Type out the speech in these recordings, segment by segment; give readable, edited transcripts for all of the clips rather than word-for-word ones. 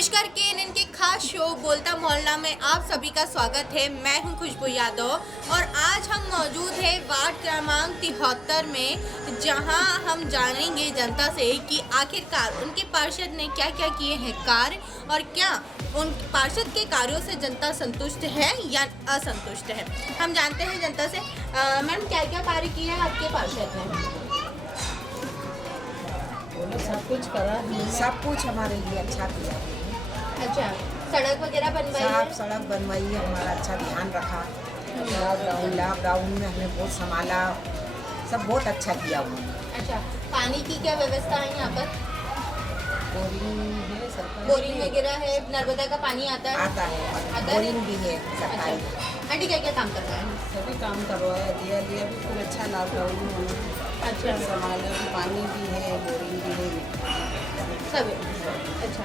नमस्कार KNN के खास शो बोलता मोहल्ला में आप सभी का स्वागत है। मैं हूं खुशबू यादव और आज हम मौजूद हैं वार्ड क्रमांक 73 में, जहां हम जानेंगे जनता से कि आखिरकार उनके पार्षद ने क्या क्या किए हैं कार्य और क्या उन पार्षद के कार्यों से जनता संतुष्ट है या असंतुष्ट है। हम जानते हैं जनता से। मैम, क्या क्या कार्य किए हैं आपके पार्षद ने? सब कुछ करा है, सब कुछ हमारे लिए अच्छा किया। अच्छा, सड़क वगैरह बनवाई है? साफ सड़क बनवाई है, हमारा अच्छा ध्यान रखा। लॉकडाउन में हमें बहुत संभाला, सब बहुत अच्छा किया उन्होंने। अच्छा, पानी की क्या व्यवस्था है यहाँ पर? बोरिंग है, सरकारी बोरिंग वगैरह है, नर्मदा का पानी आता है? आता है, आता है? बोरिंग भी है सरकारी। अच्छा, आंटी क्या क्या काम कर रहा है? सभी काम करवाया, दिया भी खूब अच्छा लॉकडाउन में। अच्छा, संभाला, पानी भी है, बोरिंग भी है, सब है। अच्छा,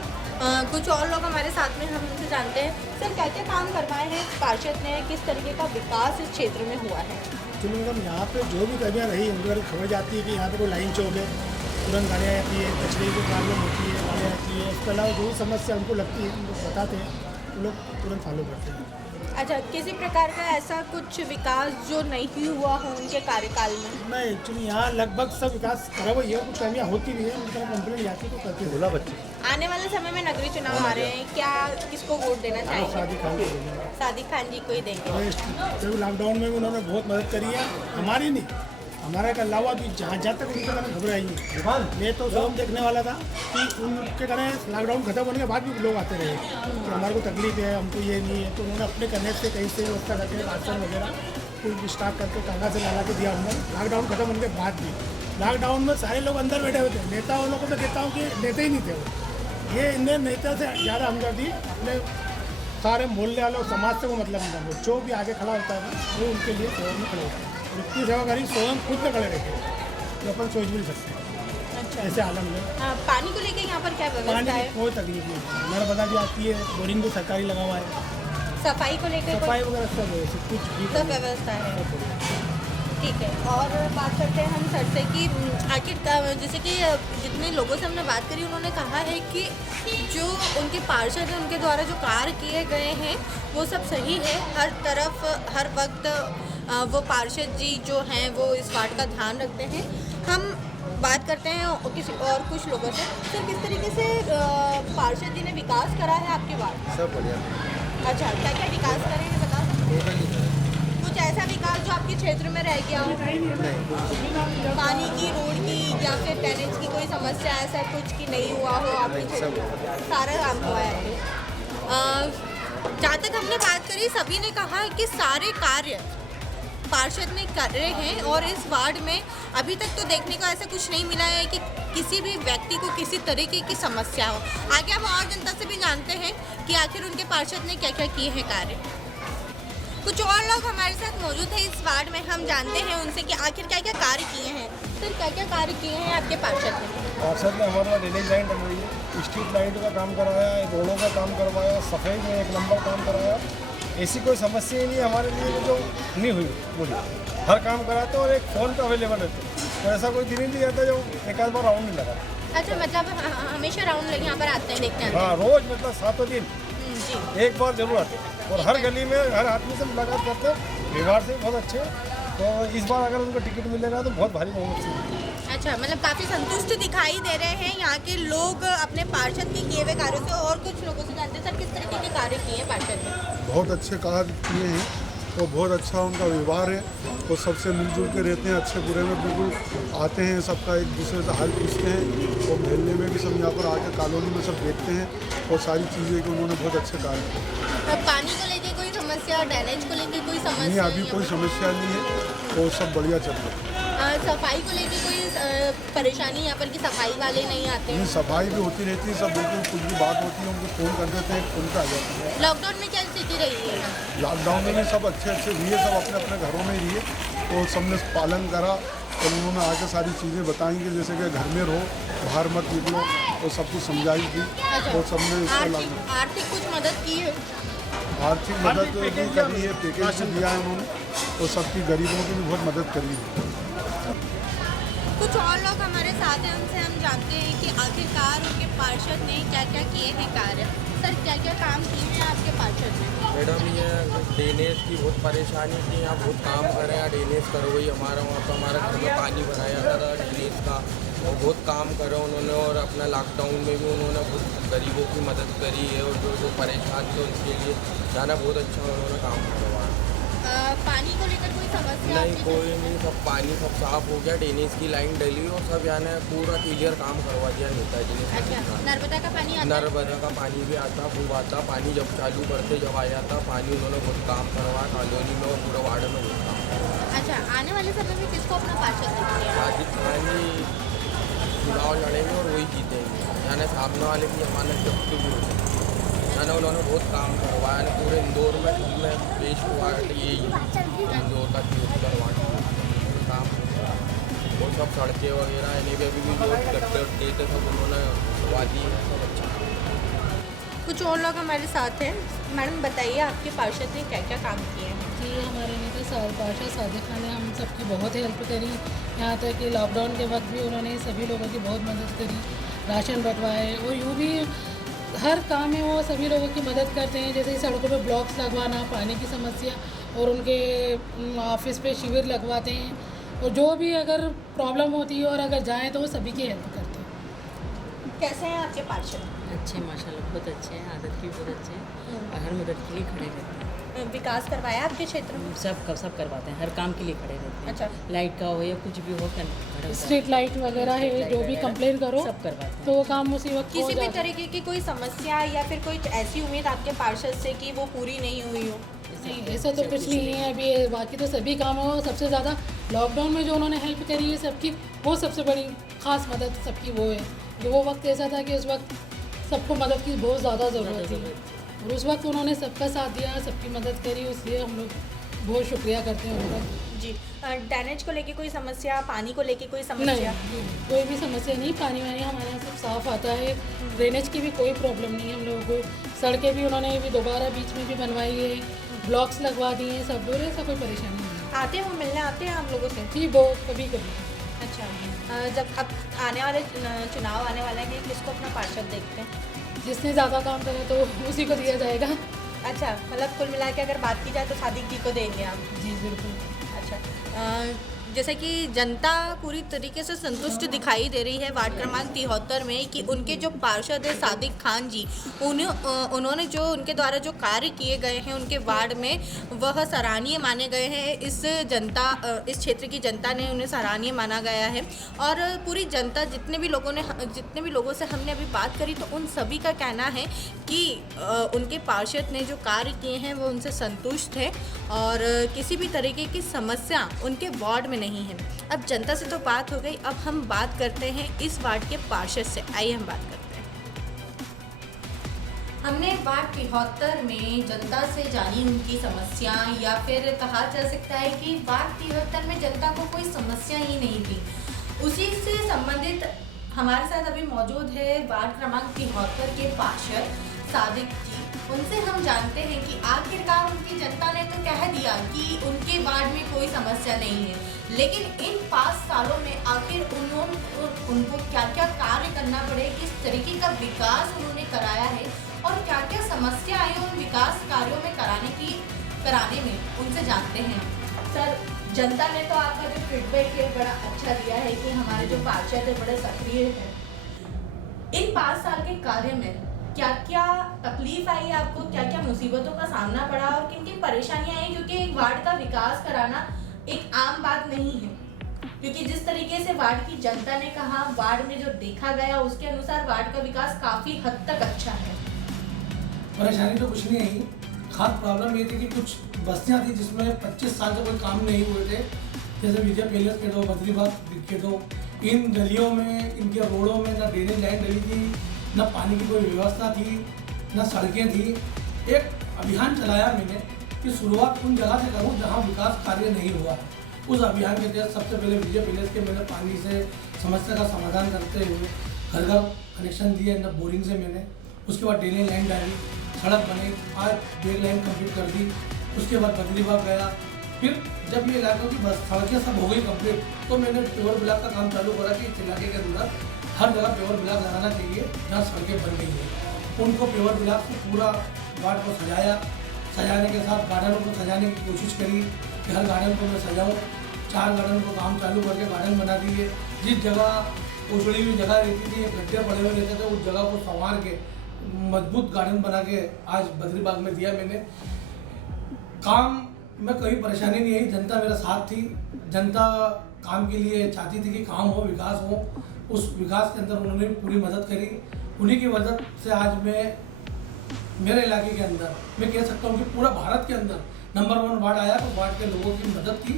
कुछ और लोग हमारे साथ में, हम उनसे जानते हैं। सर, क्या क्या काम करवाए हैं पार्षद ने, किस तरीके का विकास इस क्षेत्र में हुआ है? चलिए मैडम, यहाँ पे जो भी गाड़ियाँ रही उनके बारे में खबर जाती है कि यहाँ पे कोई लाइन चौक है, तुरंत गाड़ियाँ आती है, कचरे की प्रॉब्लम होती है, गाड़ियाँ आती है। इसके अलावा जो भी समस्या उनको लगती है उनको बताते हैं, वो लोग तुरंत फॉलो करते हैं। अच्छा, किसी प्रकार का ऐसा कुछ विकास जो नहीं हुआ हो उनके कार्यकाल में? नहीं, एक्चुअली यहाँ लगभग सब विकास करा हुआ है, कुछ कमियाँ होती भी है, उनका कंप्लेंट आती है तो करते बोला बच्चे। आने वाले समय में नगरीय चुनाव आ रहे हैं, क्या किसको वोट देना चाहिए? सादिक खान को देंगे। सादिक खान जी को ही देंगे। जब लॉकडाउन में भी उन्होंने बहुत मदद करी है, हमारी नहीं, हमारे के अलावा भी जहाँ तक उनके कारण खबर आई है। मैं तो स्वयं देखने वाला था कि उनके कारण लॉकडाउन खत्म होने के बाद भी लोग आते रहे कि हमारे को तकलीफ है, हमको ये नहीं है, तो उन्होंने अपने करने से कहीं से व्यवस्था करके राशन वगैरह कोई स्टाफ करके कांगा से ला के दिया उन्होंने। लॉकडाउन खत्म होने के बाद भी लॉकडाउन में सारे लोग अंदर बैठे हुए थे। नेता वालों को तो कहता हूँ कि नेता ही नहीं थे वो, ये इन्हें नेता से ज़्यादा हमदर्दी अपने सारे मोहल्ले वालों समाज से वो मतलब नहीं, जो भी आगे खड़ा होता है वो उनके लिए सेवा में खड़े होता है। इतनी सेवाकारी स्वयं खुद में खड़े रहते हैं तो अपन सोच भी नहीं सकते। अच्छा, ऐसे आलम में पानी को लेके यहाँ पर क्या पानी व्यवस्था की है? कोई तकलीफ नहीं, नर्मदा भी आती है, बोरिंग भी सरकारी लगा हुआ है, सफाई को लेकर सफाई वगैरह सब कुछ भी सब व्यवस्था है। ठीक है, और बात करते हैं हम सर से कि आखिर जैसे कि जितने लोगों से हमने बात करी उन्होंने कहा है कि जो उनके पार्षद हैं उनके द्वारा जो कार्य किए गए हैं वो सब सही है। हर तरफ हर वक्त वो पार्षद जी जो हैं वो इस वार्ड का ध्यान रखते हैं। हम बात करते हैं किसी और कुछ लोगों से। सर, किस तरीके से पार्षद जी ने विकास करा है आपके वार्ड? सब बढ़िया। अच्छा, क्या क्या विकास करे हैं बता सकते हैं? कुछ ऐसा विकास जो आपके क्षेत्र में रह गया हो? पानी की, रोड की या फिर ड्रेनेज की कोई समस्या ऐसा कुछ कि नहीं हुआ हो आपके क्षेत्र में? सारा काम हुआ है। जहाँ तक हमने बात करी, सभी ने कहा है कि सारे कार्य पार्षद ने कर रहे हैं और इस वार्ड में अभी तक तो देखने को ऐसा कुछ नहीं मिला है कि किसी भी व्यक्ति को किसी तरीके की समस्या हो। आगे हम और जनता से भी जानते हैं कि आखिर उनके पार्षद ने क्या क्या किए हैं कार्य। कुछ और लोग हमारे साथ मौजूद हैं इस वार्ड में, हम जानते हैं उनसे कि आखिर क्या क्या कार्य किए हैं। सर, क्या क्या कार्य किए हैं आपके पार्षद ने? पार्षद ने हमारे ड्रेनेज लाइन बन रही है, स्ट्रीट लाइट का काम करवाया, रोडों का काम करवाया, सफाई में एक नंबर काम कराया। ऐसी कोई समस्या ही नहीं हमारे लिए जो नहीं हुई। बोलिए, हर काम कराते और एक फ़ोन पे अवेलेबल रहते, तो ऐसा कोई दिन ही नहीं आता जो एक आध बार राउंड नहीं लगा। अच्छा, मतलब हमेशा राउंड लगे यहाँ पर आते हैं, देखते हैं? हाँ, रोज़ मतलब 7 दिन जी। एक बार जरूर आते और हर गली में हर आदमी से मुलाकात करते। व्यवहार से बहुत अच्छे, तो इस बार अगर उनको टिकट मिलेगा तो बहुत भारी बहुमत से। अच्छा, मतलब काफ़ी संतुष्ट दिखाई दे रहे हैं यहाँ के लोग अपने पार्षद के किए हुए कार्यों से। और कुछ लोगों से जानते हैं, सर किस तरीके के कार्य किए हैं पार्षद ने? बहुत अच्छे कार्य किए हैं और बहुत अच्छा उनका व्यवहार है, वो सबसे मिलजुल के रहते हैं, अच्छे बुरे में बिल्कुल आते हैं, सबका एक दूसरे से हाल पूछते हैं और मोहल्ले में भी सब यहाँ पर आकर कॉलोनी में सब देखते हैं और सारी चीज़ें कि उन्होंने बहुत अच्छे कार्य किए। पानी को लेके कोई समस्या, ड्रेनेज को लेके कोई नहीं, समस्या? अभी कोई समस्या नहीं है, वो सब बढ़िया चल रहा है। सफाई को लेके कोई परेशानी यहाँ पर की सफाई वाले नहीं आते? नहीं, सफाई भी होती रहती है, सब बिल्कुल कुछ भी बात होती है उनको फ़ोन कर देते हैं, फ़ोन पे आ जाती है। लॉकडाउन में क्या स्थिति रही है? लॉकडाउन में भी सब अच्छे रहिए, सब अपने अपने घरों में रहिए, तो सबने पालन करा और उन्होंने आके सारी चीज़ें बताई कि जैसे कि घर में रहो, बाहर मत निकलो, तो सब कुछ समझाई थी और सबने इसको लागू। आर्थिक कुछ मदद की है? आर्थिक मदद भी करी है, पैकेज भी दिया है उन्होंने, तो सबकी गरीबों की भी बहुत मदद करी है। कुछ और लोग हमारे साथ हैं, उनसे हम जानते हैं कि आखिरकार उनके पार्षद ने क्या क्या किए हैं कार्य। सर क्या क्या काम किए हैं आपके पार्षद ने? मैडम ये ड्रेनेज की बहुत परेशानी थी, यहाँ बहुत काम करे हैं, ड्रेनेज करवाई हमारा, वहाँ पर हमारा घर में पानी भराया जाता था ड्रेनेज का, और बहुत काम करा उन्होंने। और अपना लॉकडाउन में भी उन्होंने बहुत गरीबों की मदद करी है, और जो परेशान थे उनके लिए जाना बहुत अच्छा उन्होंने काम करवाया। पानी को लेकर कोई समस्या नहीं, आपकी? कोई नहीं, सब पानी सब साफ हो गया, ड्रेनेज की लाइन डली और सब यानी पूरा क्लियर काम करवा दिया नेताजी ने। अच्छा, नर्मदा का पानी आता है? नर्मदा का पानी भी आता, खूब आता, पानी जब चालू करते जब आ जाता पानी, उन्होंने बहुत काम करवाया कॉलोनी में और पूरा वार्ड में बहुत काम करवाया। अच्छा, आने वाले समय में किसको अपना पार्षद देखते हैं? राजीव गांधी चुनाव लड़ेंगे और वही जीतेंगे, यानी सामने वाले की जमानत जब्त भी हो सकती है। यानी उन्होंने बहुत काम करवाया, यानी पूरे इंदौर में बेस्ट वार्ड यही इंदौर का तिहत्तर वार्ड काम वो सब सड़कें वगैरह यानी कि अभी भी जो गड्ढे देते सब उन्होंने वादी है, सब अच्छा। कुछ और लोग हमारे साथ हैं। मैडम बताइए आपके पार्षद ने क्या क्या काम किए हैं? जी, हमारे नेता पार्षद सादिक खान ने हम सबकी बहुत हेल्प करी। यहाँ तक कि लॉकडाउन के वक्त भी उन्होंने सभी लोगों की बहुत मदद करी, राशन बंटवाए, और यूँ भी हर काम में वो सभी लोगों की मदद करते हैं। जैसे सड़कों पे ब्लॉक्स लगवाना, पानी की समस्या, और उनके ऑफिस पे शिविर लगवाते हैं, और जो भी अगर प्रॉब्लम होती है और अगर जाएँ तो वो सभी की हेल्प करते हैं। कैसे हैं आपके पार्षद? अच्छे, माशाल्लाह बहुत अच्छे हैं, आदत भी बहुत अच्छे हैं और हर मदद के लिए खड़े रहते हैं। विकास करवाया आपके क्षेत्र में? सब करवाते हैं, हर काम के लिए खड़े रहते हैं। अच्छा। लाइट का हो या कुछ भी हो, खड़े होते हैं। स्ट्रीट लाइट वगैरह है, जो भी कंप्लेन करो सब करवाते हैं। तो वो काम उसी वक्त हो किसी भी जाता है। तरीके की कोई समस्या या फिर कोई ऐसी उम्मीद आपके पार्षद से कि वो पूरी नहीं हुई हो? नहीं, ऐसा तो कुछ नहीं है अभी। बाकी तो सभी काम हो, सबसे ज़्यादा लॉकडाउन में जो उन्होंने हेल्प करी है सबकी, वो सबसे बड़ी खास मदद सबकी वो है कि वो वक्त ऐसा था कि उस वक्त सबको मदद की बहुत ज़्यादा ज़रूरत थी, और उस वक्त उन्होंने सबका साथ दिया, सबकी मदद करी, इसलिए हम लोग बहुत शुक्रिया करते हैं उनका। जी, ड्रेनेज को लेके कोई समस्या, पानी को लेके कोई समस्या? नहीं, कोई भी समस्या नहीं। पानी वानी हमारे यहाँ सब साफ़ आता है, ड्रेनेज की भी कोई प्रॉब्लम नहीं है हम लोगों को। सड़कें भी उन्होंने भी दोबारा बीच में भी बनवाई है, ब्लॉक्स लगवा दिए हैं, सब लोग, ऐसा कोई परेशानी नहीं है। आते हो मिलने आते हैं आप लोगों से? जी, बहुत कभी कभी। अच्छा, जब अब आने वाले चुनाव आने वाले हैं, किसको अपना पार्षद देखते हैं? जिसने ज़्यादा काम करा तो उसी को दिया जाएगा। अच्छा, मतलब कुल मिला के अगर बात की जाए तो सादिक जी को देंगे आप? जी बिल्कुल। अच्छा, जैसे कि जनता पूरी तरीके से संतुष्ट दिखाई दे रही है वार्ड क्रमांक 73 में कि उनके जो पार्षद है सादिक खान जी, उन्होंने जो उनके द्वारा जो कार्य किए गए हैं उनके वार्ड में, वह सराहनीय माने गए हैं। इस क्षेत्र की जनता ने उन्हें सराहनीय माना गया है, और पूरी जनता जितने भी लोगों से हमने अभी बात करी तो उन सभी का कहना है कि उनके पार्षद ने जो कार्य किए हैं वो उनसे संतुष्ट है, और किसी भी तरीके की समस्या उनके वार्ड में नहीं है। अब जनता से तो बात हो गई, अब हम बात करते हैं इस वार्ड के पार्षद से। आइए हम बात करते हैं। हमने वार्ड 73 में जनता से जानी उनकी समस्या, या फिर कहा जा सकता है कि वार्ड 73 में जनता को कोई समस्या ही नहीं थी। उसी से संबंधित हमारे साथ अभी मौजूद है वार्ड क्रमांक 73 के पार्षद सादिक जी। उनसे हम जानते हैं कि आखिरकार उनकी जनता ने तो कह दिया कि उनके वार्ड में कोई समस्या नहीं है, लेकिन इन 5 सालों में आखिर उनको क्या क्या कार्य करना पड़े, किस तरीके का विकास उन्होंने कराया है, और क्या क्या समस्या आई उन विकास कार्यों में कराने में, उनसे जानते हैं। सर, जनता ने तो आपका जो फीडबैक है बड़ा अच्छा दिया है कि हमारे जो पार्षद है बड़े सक्रिय हैं। इन 5 साल के कार्य में क्या क्या तकलीफ आई आपको, क्या क्या मुसीबतों का सामना पड़ा, और किन किन परेशानियां आई, क्योंकि एक वार्ड का विकास कराना एक आम बात नहीं है। क्योंकि जिस तरीके से वार्ड की जनता ने कहा, वार्ड में जो देखा गया उसके अनुसार वार्ड का विकास काफ़ी हद तक अच्छा है। परेशानी तो कुछ नहीं आई, खास प्रॉब्लम ये थी कि कुछ बस्तियाँ थी जिसमें 25 साल से कोई काम नहीं हुए थे, जैसे विजय पैलेस के दो, बद्रीबाग के दो। इन गलियों में, इनके रोडों में ना ड्रेनेज लाइन डली थी, न पानी की कोई व्यवस्था थी, न सड़कें थी। एक अभियान चलाया मैंने कि शुरुआत उन जगह से करूं जहां विकास कार्य नहीं हुआ। उस अभियान के तहत सबसे पहले विजय पैलेस के मैंने पानी से समस्या का समाधान करते हुए घर घर कनेक्शन दिए, न बोरिंग से मैंने। उसके बाद ड्रेनेज लाइन डाली, सड़क बनी, आज ड्रेन लाइन कंप्लीट कर दी। उसके बाद बद्रीबाग गया। फिर जब ये इलाकों की बस सड़कें सब हो गई कंप्लीट, तो मैंने प्योर ब्लॉक का काम चालू करा कि इस इलाके के अंदर हर जगह प्योर ब्लॉक लगाना चाहिए जहाँ सड़कें बन गई है। उनको पेवर दिला के पूरा वार्ड को सजाया। सजाने के साथ गार्डन को सजाने की कोशिश करी कि हर गार्डन को मैं सजाऊँ। 4 गार्डन को काम चालू करके गार्डन बना दिए। जिस जगह उजड़ी हुई जगह रहती थी, गड्ढे पड़े हुए रहते थे, उस जगह को संवार के मजबूत गार्डन बना के आज बद्री बाग में दिया मैंने। काम में कोई परेशानी नहीं आई, जनता मेरा साथ थी। जनता काम के लिए चाहती थी कि काम हो, विकास हो। उस विकास के अंदर उन्होंने पूरी मदद करी। उन्हीं की मदद से आज मैं मेरे इलाके के अंदर मैं कह सकता हूँ कि पूरा भारत के अंदर नंबर 1 वार्ड आया। तो वार्ड के लोगों की मदद की,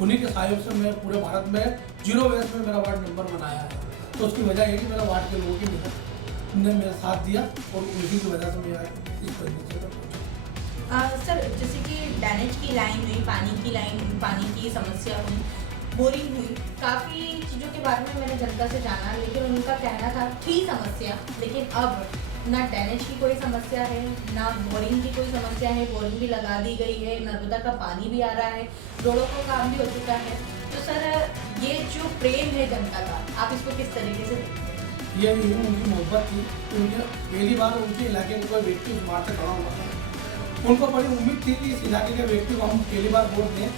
उन्हीं के सहयोग से मैं पूरे भारत में 0 वेस्ट में मेरा वार्ड नंबर 1 आया है। तो उसकी वजह यह कि मेरा वार्ड के लोगों की मदद ने मेरा साथ दिया और उन्हीं की वजह से मैं इस परिस्थिति पर पहुँचा। सर, जैसे कि ड्रेनेज की लाइन हुई, पानी की समस्या हुई, बोरिंग हुई, काफ़ी चीज़ों के बारे में मैंने जनता से जाना, लेकिन उनका कहना था थी समस्या, लेकिन अब ना ड्रेनेज की कोई समस्या है, ना बोरिंग की कोई समस्या है। बोरिंग भी लगा दी गई है, नर्मदा का पानी भी आ रहा है, रोडों का काम भी हो चुका है। तो सर, ये जो प्रेम है जनता का, आप इसको किस तरीके से देखते हैं? ये उनकी मोहब्बत थी। उनके पहली बार उनके इलाके में कोई व्यक्ति उस बात से खड़ा हुआ था। उनको बड़ी उम्मीद थी कि इस इलाके के व्यक्ति को हम पहली बार वोट दें।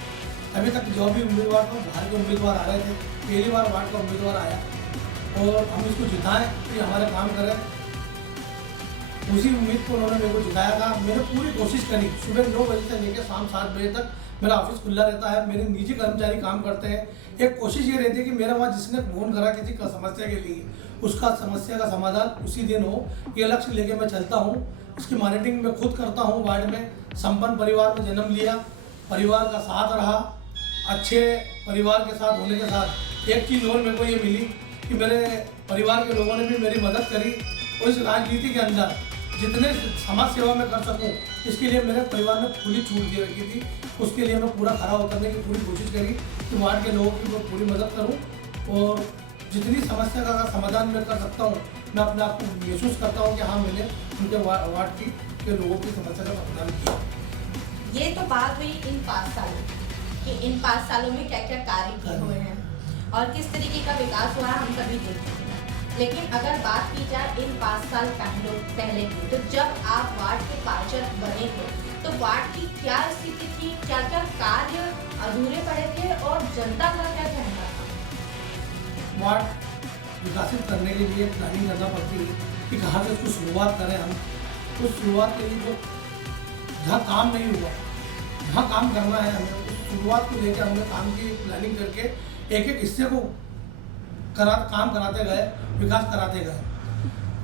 अभी तक जो भी उम्मीदवार थे, बाहर के उम्मीदवार आ रहे थे, पहली बार वार्ड का उम्मीदवार आया और हम इसको जिताएं कि हमारे काम करें। उसी उम्मीद को उन्होंने मेरे को जिताया था। मैंने पूरी कोशिश करी। सुबह 9 बजे से लेकर शाम 7 बजे तक मेरा ऑफिस खुला रहता है। मेरे निजी कर्मचारी काम करते हैं। एक कोशिश ये रहती है कि मेरा वहाँ जिसने फोन करा किसी का समस्या के लिए, उसका समस्या का समाधान उसी दिन हो। ये लक्ष्य लेके मैं चलता हूँ। इसकी मॉनिटरिंग मैं खुद करता हूँ। वार्ड में संपन्न परिवार में जन्म लिया, परिवार का साथ रहा। अच्छे परिवार के साथ होने के साथ एक चीज़ और मेरे को ये मिली कि मेरे परिवार के लोगों ने भी मेरी मदद करी। और इस राजनीति के अंदर जितने समाज सेवा में कर सकूं, इसके लिए मेरे परिवार ने पूरी छूट दे रखी थी। उसके लिए मैं पूरा खरा उतरने की पूरी कोशिश करी कि वार्ड के लोगों की मैं पूरी मदद करूं और जितनी समस्या का समाधान मैं कर सकता हूं, मैं अपने आप को महसूस करता हूं कि हाँ, मैंने उनके वार्ड के लोगों की समस्या का समाधान किया। ये तो बात हुई इन 5 सालों कि इन 5 सालों में क्या क्या कार्य किए हुए हैं और किस तरीके का विकास हुआ है, हम सभी देख चुके हैं। लेकिन अगर बात की जाए इन 5 साल पहले की, तो जब आप वार्ड के पार्षद बने थे तो वार्ड की क्या स्थिति थी, क्या क्या कार्य अधूरे पड़े थे और जनता का क्या कहना था? वार्ड विकसित करने के लिए प्लानिंग करना पड़ती है कि कहाँ से उसको शुरुआत करें हम। उस शुरुआत के लिए जो जहाँ काम नहीं हुआ, जहाँ काम करना है हमें, उस शुरुआत को लेकर हमने काम की प्लानिंग करके एक हिस्से को काम कराते गए, विकास कराते गए।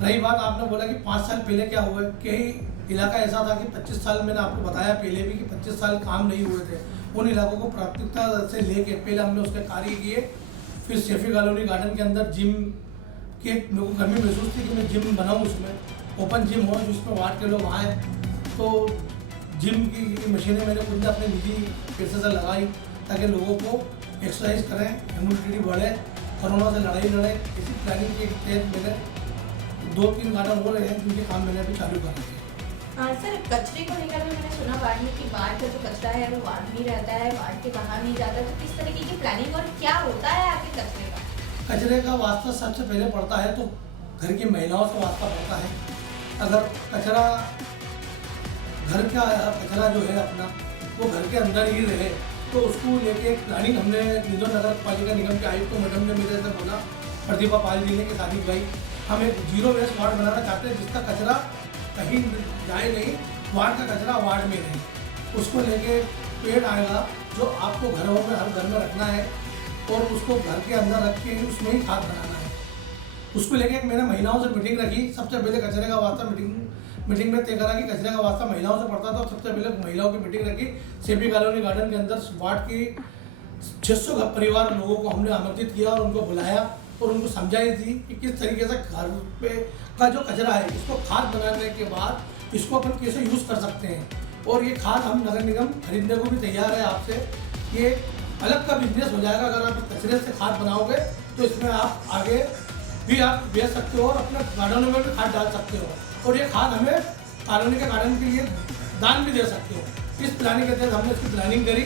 रही बात आपने बोला कि 5 साल पहले क्या हुआ, कई इलाका ऐसा था कि 25 साल मैंने आपको बताया पहले भी कि 25 साल काम नहीं हुए थे। उन इलाकों को प्राथमिकता से लेके पहले हमने उसके कार्य किए। फिर शेफी कॉलोनी गार्डन के अंदर जिम की मेरे को कमी महसूस थी कि मैं जिम बनाऊँ, उसमें ओपन जिम हो जिसमें वार्ड के लोग आए। तो जिम की मशीनें मैंने खुद अपने निजी पैसे से लगाई ताकि लोगों को एक्सरसाइज करें, इम्यूनिटी बढ़े, कोरोना से लड़ाई लड़े। इसी प्लानिंग के तहत मैंने 2-3 गार्डन हो रहे हैं जिनके काम मैंने अभी चालू कर दिए। सर, कचरे को लेकर भी मैंने सुना वार्ड में कि वार्ड का जो कचरा है वो वार्ड में ही रहता है, वार्ड के बाहर नहीं जाता। तो किस तरीके की प्लानिंग और क्या होता है आपके कचरे का? कचरे का वास्ता सबसे पहले पड़ता है तो घर की महिलाओं से वास्ता पड़ता है। अगर कचरा घर का कचरा जो है अपना वो घर के अंदर ही रहे तो उसको लेके प्लानिंग हमने निधन नगर पालिका निगम के आयुक्त तो मैडम ने मेरे से बोला, प्रतिभा पाल जी ने कि सादिक भाई हम एक 0 वेस्ट वार्ड बनाना चाहते हैं जिसका कचरा कहीं जाए नहीं, वार्ड का कचरा वार्ड में रहे। उसको लेके पेड़ आएगा जो आपको घरों में हर घर में रखना है और उसको घर के अंदर रख के उसमें ही खाद बनाना है। उसको लेके मैंने महिलाओं से मीटिंग रखी। सबसे पहले कचरे का वास्ता मीटिंग में तय करा कि कचरे का वास्ता महिलाओं से पड़ता था। सबसे पहले महिलाओं की मीटिंग रखी। शेफी कॉलोनी गार्डन के अंदर वार्ड की 600 परिवार लोगों को हमने आमंत्रित किया और उनको बुलाया और उनको समझाई थी कि किस तरीके से घर पे का जो कचरा है इसको खाद बनाने के बाद इसको अपन कैसे यूज़ कर सकते हैं। और ये खाद हम नगर निगम खरीदने को भी तैयार है आपसे। ये अलग का बिजनेस हो जाएगा। अगर आप इस कचरे से खाद बनाओगे तो इसमें आप आगे भी आप बेच सकते हो और अपने गार्डनों में भी खाद डाल सकते हो और ये खाद हमें कॉलोनी के गार्डन के लिए दान भी दे सकते हो। इस प्लानिंग के तहत हमने इसकी प्लानिंग करी,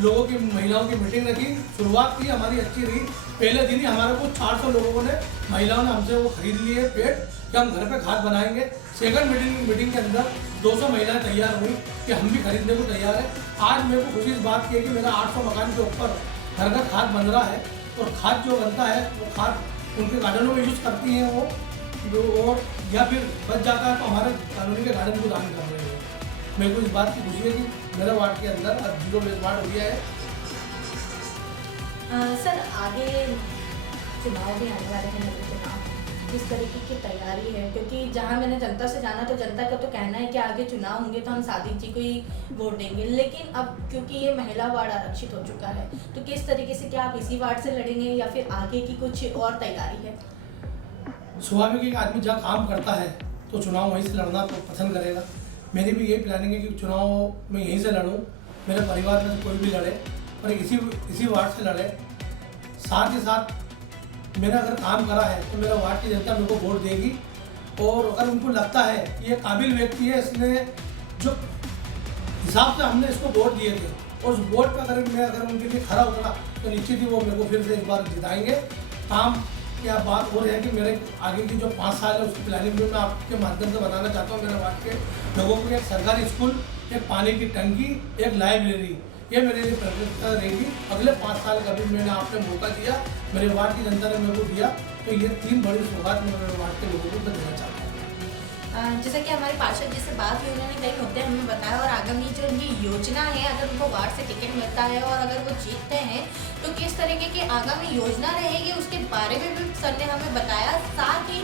लोगों की महिलाओं की मीटिंग रखी। शुरुआत की हमारी अच्छी रही। पहले दिन ही हमारे को 400 लोगों ने महिलाओं ने हमसे वो खरीद लिए पेड़ कि हम घर पे खाद बनाएंगे। सेकंड मीटिंग के अंदर 200 महिलाएं तैयार हुई कि हम भी खरीदने को तैयार है। आज मेरे को खुशी इस बात की है कि मेरा 800 मकान के ऊपर घर का खाद बन रहा है और खाद जो बनता है वो खाद उनके गार्डनों में यूज़ करती हैं वो और या फिर बच जाता है तो हमारे कॉलोनी के गार्डन को दान कर रहे हैं। मेरे को इस बात की खुशी है कि मेरे वार्ड के अंदर अब 0 वेस्ट वार्ड हो गया है। सर आगे चुनाव भी आने वाले हैं, नगर चुनाव, किस तरीके की तैयारी है? क्योंकि जहां मैंने जनता से जाना तो जनता का तो कहना है कि आगे चुनाव होंगे तो हम सादिक जी को ही वोट देंगे, लेकिन अब क्योंकि ये महिला वार्ड आरक्षित हो चुका है तो किस तरीके से, क्या आप इसी वार्ड से लड़ेंगे या फिर आगे की कुछ और तैयारी है? स्वाभाविक एक आदमी जहाँ काम करता है तो चुनाव वहीं से लड़ना तो पसंद करेगा। मेरी भी यही प्लानिंग है कि चुनाव में यहीं से लड़ूँ, मेरे परिवार में कोई भी लड़े पर इसी वार्ड से लड़े। साथ ही साथ मैंने अगर काम करा है तो मेरा वार्ड की जनता मेरे को वोट देगी और अगर उनको लगता है कि ये काबिल व्यक्ति है, इसने जो हिसाब से हमने इसको वोट दिए थे और उस वोट पर अगर उनके लिए खरा उतरा तो निश्चित ही वो मेरे को फिर से एक बार जिताएंगे। काम क्या बात हो रही है कि मेरे आगे की जो 5 साल है उसकी प्लानिंग भी मैं आपके माध्यम से बताना चाहता हूँ। मेरे वार्ड के लोगों को एक सरकारी स्कूल, एक पानी की टंकी, एक लाइब्रेरी, ये मेरे लिए प्राथमिकता रहेगी। अगले 5 साल का भी मैंने आपने मौका दिया, मेरे वार्ड की जनता ने मेरे को दिया, तो ये 3 बड़ी सौगात मैं मेरे वार्ड के लोगों को देना चाहता हूँ। जैसा कि हमारे पार्षद जी से बात हुई, उन्होंने कई मुद्दे हमें बताया और आगामी जो उनकी योजना है, अगर उनको वार्ड से टिकट मिलता है और अगर वो जीतते हैं तो किस तरीके की आगामी योजना रहेगी उसके बारे में भी सर ने हमें बताया। साथ ही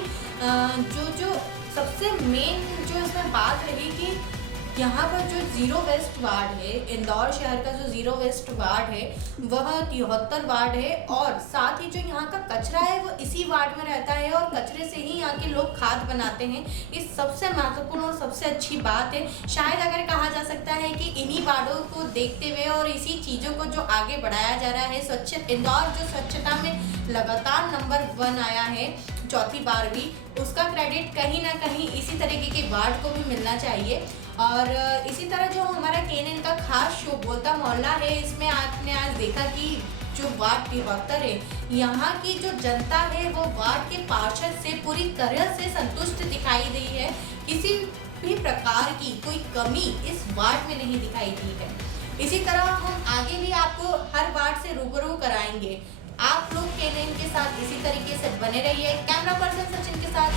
जो सबसे मेन जो इसमें बात रही कि यहाँ पर जो 0 वेस्ट वार्ड है, इंदौर शहर का जो 0 वेस्ट वार्ड है वह 73 वार्ड है और साथ ही जो यहाँ का कचरा है वो इसी वार्ड में रहता है और कचरे से ही यहाँ के लोग खाद बनाते हैं। इस सबसे महत्वपूर्ण और सबसे अच्छी बात है, शायद अगर कहा जा सकता है कि इन्हीं वार्डों को देखते हुए और इसी चीज़ों को जो आगे बढ़ाया जा रहा है, इंदौर जो स्वच्छता में लगातार नंबर 1 आया है 4थी बार भी, उसका क्रेडिट कहीं ना कहीं इसी तरीके के वार्ड को भी मिलना चाहिए। और इसी तरह जो हमारा केएनएन का खास शो बोलता मोहल्ला है, इसमें आपने आज देखा कि जो वार्ड 73 है, यहाँ की जो जनता है वो वार्ड के पार्षद से पूरी तरह से संतुष्ट दिखाई दी है। किसी भी प्रकार की कोई कमी इस वार्ड में नहीं दिखाई दी है। इसी तरह हम आगे भी आपको हर वार्ड से रूबरू कराएंगे। आप लोग केएनएन के साथ इसी तरीके से बने रहिए। कैमरा पर्सन सचिन के साथ